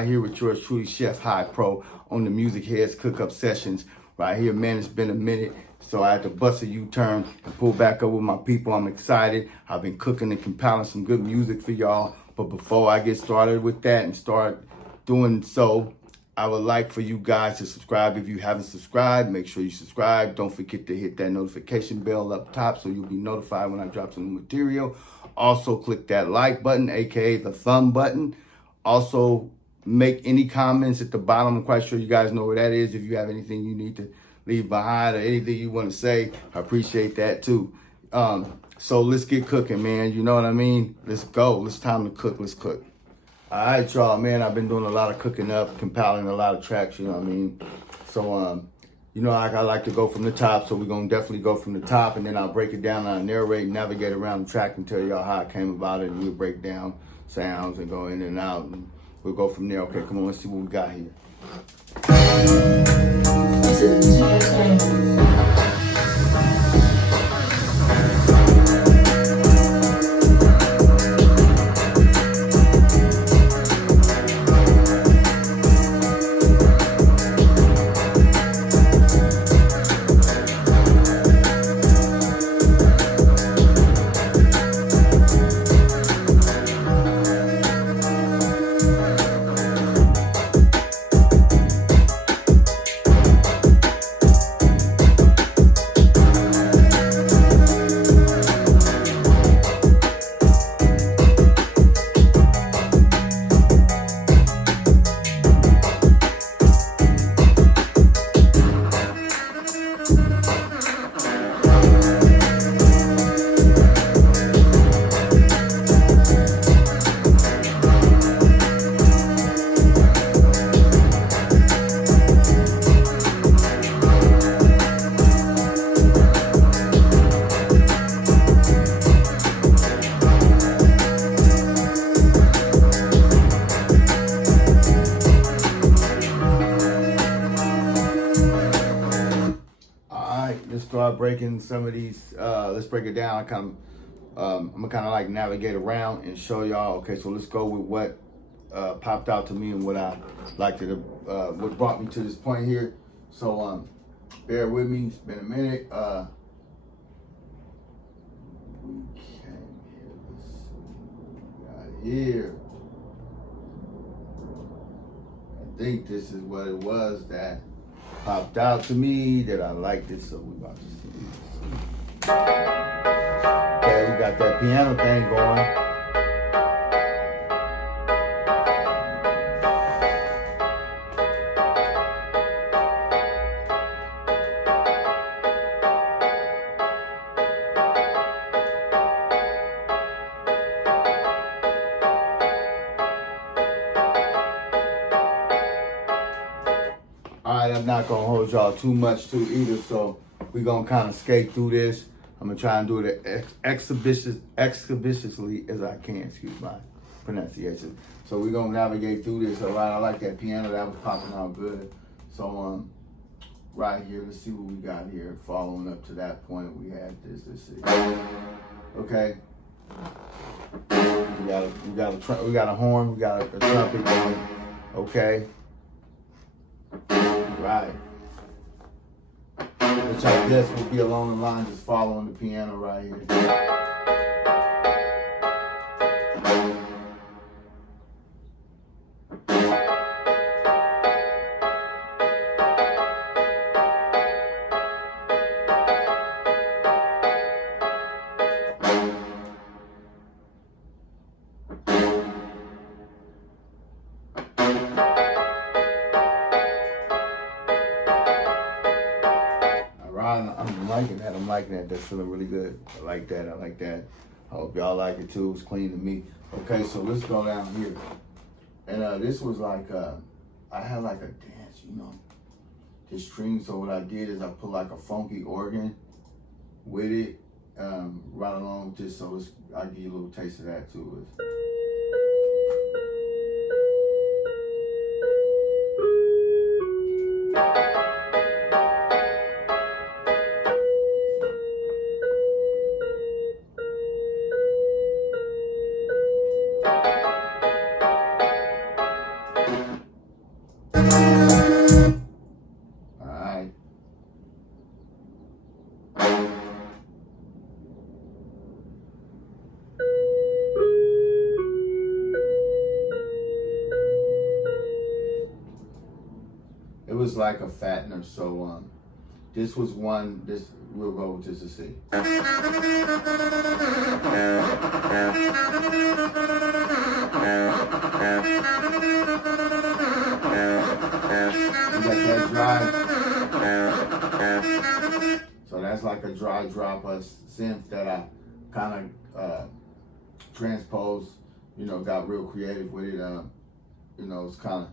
right here with yours truly, Chef High Pro, on the Music Heads Cook-Up Sessions. Right here, man, it's been a minute, so I had to bust a U-turn and pull back up with my people. I'm excited. I've been cooking and compiling some good music for y'all. But before I get started with that and start doing so, I would like for you guys to subscribe. If you haven't subscribed, make sure you subscribe. Don't forget to hit that notification bell up top so you'll be notified when I drop some new material. Also, click that like button, aka the thumb button. Also, make any comments at the bottom. I'm quite sure you guys know where that is. If you have anything you need to leave behind or anything you want to say, I appreciate that too. So let's get cooking, man. You know what I mean? Let's go. It's time to cook. Let's cook. All right, y'all, man, I've been doing a lot of cooking up, compiling a lot of tracks, you know what I mean? So, you know, I like to go from the top, so we're going to definitely go from the top, and then I'll break it down, I'll narrate, navigate around the track and tell y'all how I came about it, and we'll break down sounds and go in and out, and we'll go from there. Okay, come on, let's see what we got here. Let's start breaking some of these. Let's break it down. I'm gonna kind of like navigate around and show y'all. Okay, so let's go with what popped out to me and what I liked to, what brought me to this point here. So bear with me. It's been a minute. We came here. Let's see what we got here. I think this is what it was that popped out to me that I liked it, so we about to see this. Okay, we got that piano thing going. All right, I'm not gonna hold y'all too much too either, so we're gonna kind of skate through this. I'm gonna try and do it as expeditiously as I can, excuse my pronunciation. So we're gonna navigate through this, all right? I like that piano, that was popping out good. So right here, let's see what we got here. Following up to that point, we had this, let's see. Okay. We got a horn, we got a trumpet going, okay. Right. Which I guess would be along the lines just following the piano right here. I'm liking that. That's feeling really good. I like that. I like that. I hope y'all like it too. It's clean to me. Okay, so let's go down here. And this was like, I had like a dance, you know, this string. So what I did is I put like a funky organ with it, right along with this. So I'll give you a little taste of that too. it was like a fattener. So this was one. This we'll go with this to see. You got that dry. So that's like a dry drop of synth that I kind of transposed. You know, got real creative with it. You know, it's kind of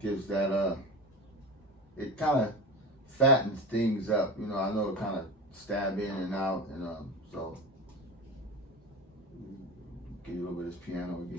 gives that it kind of fattens things up. You know, I know it kind of stab in and out, and so give you a little bit of this piano again.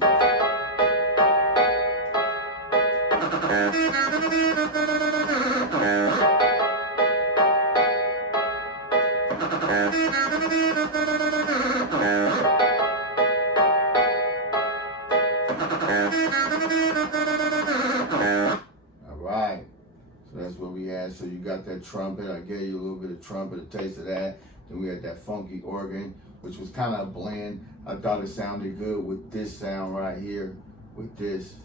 So you got that trumpet. I gave you a little bit of trumpet, a taste of that. Then we had that funky organ, which was kind of a blend. I thought it sounded good with this sound right here, with this.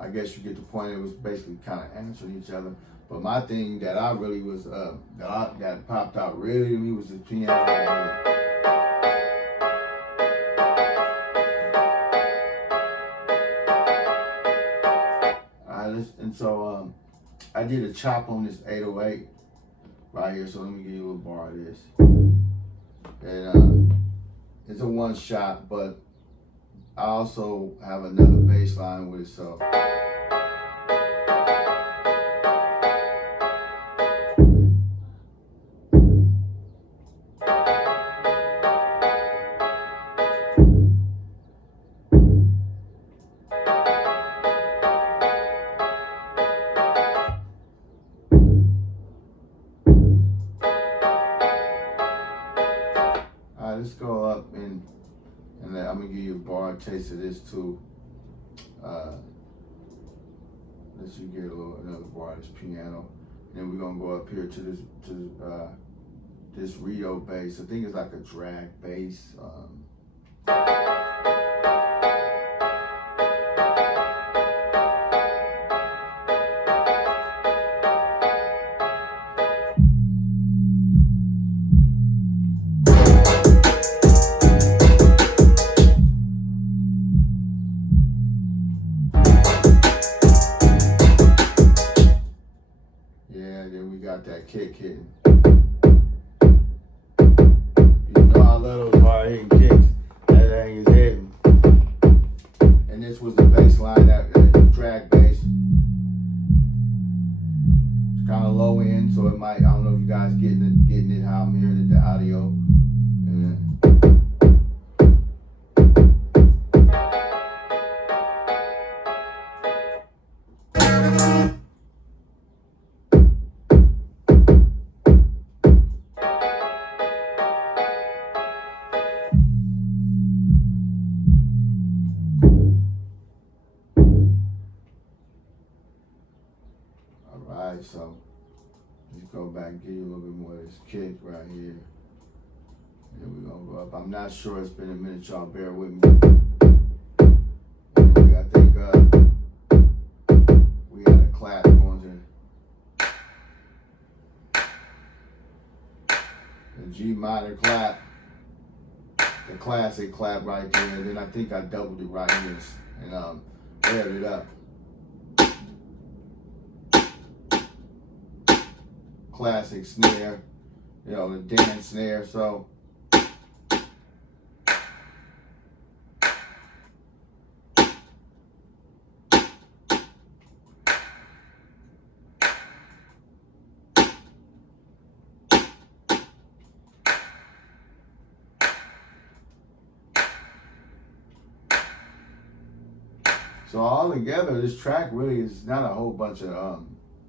I guess you get the point. It was basically kind of answering each other. But my thing that I really was that popped out really to me was the piano right here. And so I did a chop on this 808 right here. So let me give you a little bar of this. And it's a one shot, but I also have another bass line with it. So. Let's go up and I'm gonna give you a bar taste of this too. Let you get another bar of this piano. And then we're gonna go up here to this Rio bass. I think it's like a drag bass. That kick hitting. You know I love those hard hitting kicks. That thing is hitting. And this was the bass line, that drag bass. It's kind of low end, so it might, I don't know if you guys getting it how I'm hearing it, the audio. So let's go back and give you a little bit more of this kick right here. Then we're gonna go up. I'm not sure, it's been a minute, y'all bear with me. And I think we got a clap going to the G minor clap, the classic clap right there. And then I think I doubled it right here and paired it up. Classic snare, you know, the dance snare. So all together, this track really is not a whole bunch of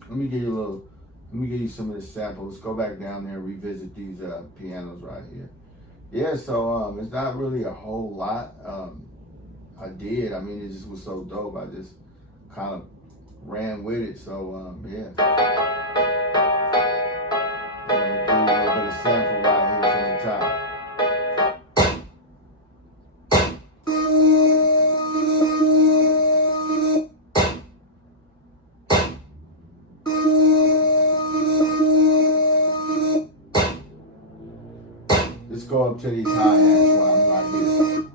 let me give you some of the samples. Let's go back down there and revisit these pianos right here. Yeah, so it's not really a whole lot I mean, it just was so dope. I just kind of ran with it. So yeah. I'm gonna give you a little bit of sample right here from the top. Let's go up to these hi-hats while I'm right here.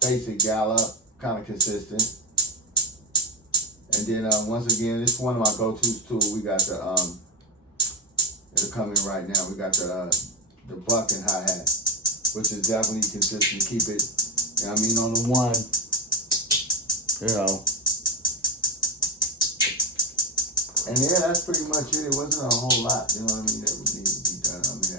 Basic gallop, kind of consistent. And then once again, this is one of my go-tos too. We got the it'll come in right now. We got the plucking hi-hat, which is definitely consistent. Keep it, you know what I mean, on the one, you know. And yeah, that's pretty much it. It wasn't a whole lot, you know what I mean, that would need to be done. I mean,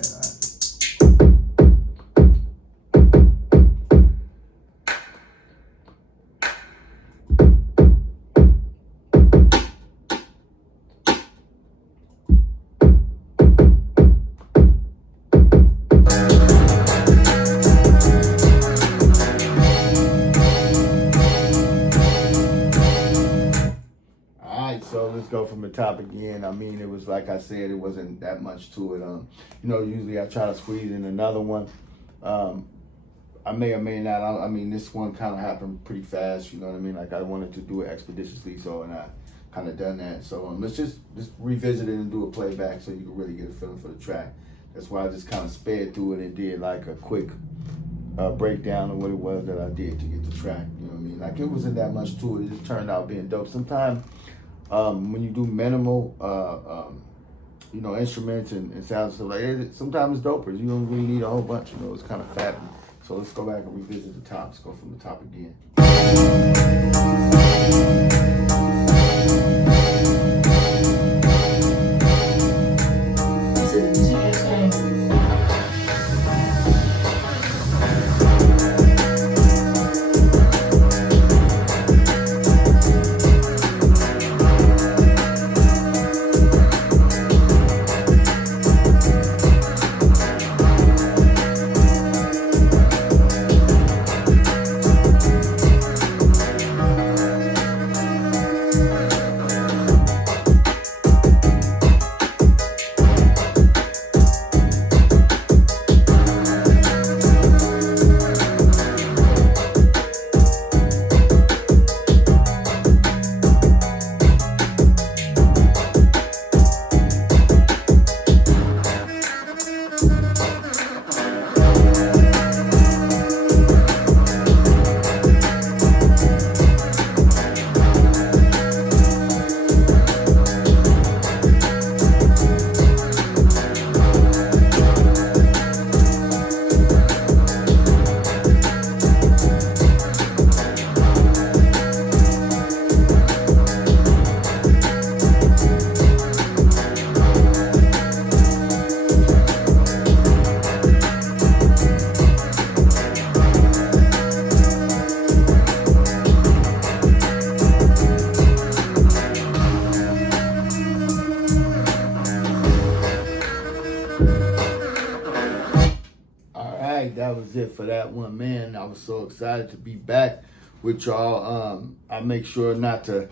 so let's go from the top again. I mean, it was like I said, it wasn't that much to it. You know, usually I try to squeeze in another one. I may or may not. I mean, this one kind of happened pretty fast. You know what I mean? Like I wanted to do it expeditiously, so and I kind of done that. So let's just revisit it and do a playback so you can really get a feeling for the track. That's why I just kind of sped through it and did like a quick breakdown of what it was that I did to get the track. You know what I mean? Like it wasn't that much to it. It just turned out being dope. Sometimes when you do minimal, you know, instruments and sounds and stuff like that, sometimes it's doper. You don't really need a whole bunch. You know, it's kind of fat. So let's go back and revisit the top. Let's go from the top again. That was it for that one, man. I was so excited to be back with y'all. I make sure not to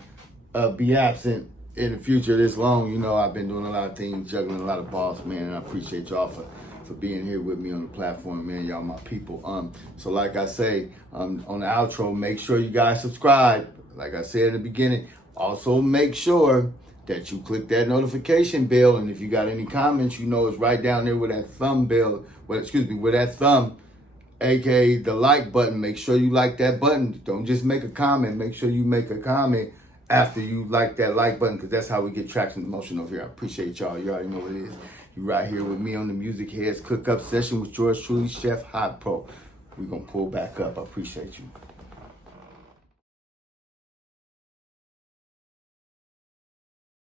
be absent in the future this long. You know, I've been doing a lot of things, juggling a lot of balls, man, and I appreciate y'all for being here with me on the platform, man. Y'all my people. So like I say, on the outro, make sure you guys subscribe. Like I said in the beginning, also make sure that you click that notification bell, and if you got any comments, you know it's right down there with that thumb bell, with that thumb, aka the like button. Make sure you like that button. Don't just make a comment. Make sure you make a comment after you like that like button, because that's how we get traction and motion over here. I appreciate y'all. You already know what it is. You right here with me on the Music Heads Cook Up Session with yours truly, Chef Hot Pro. We're going to pull back up. I appreciate you.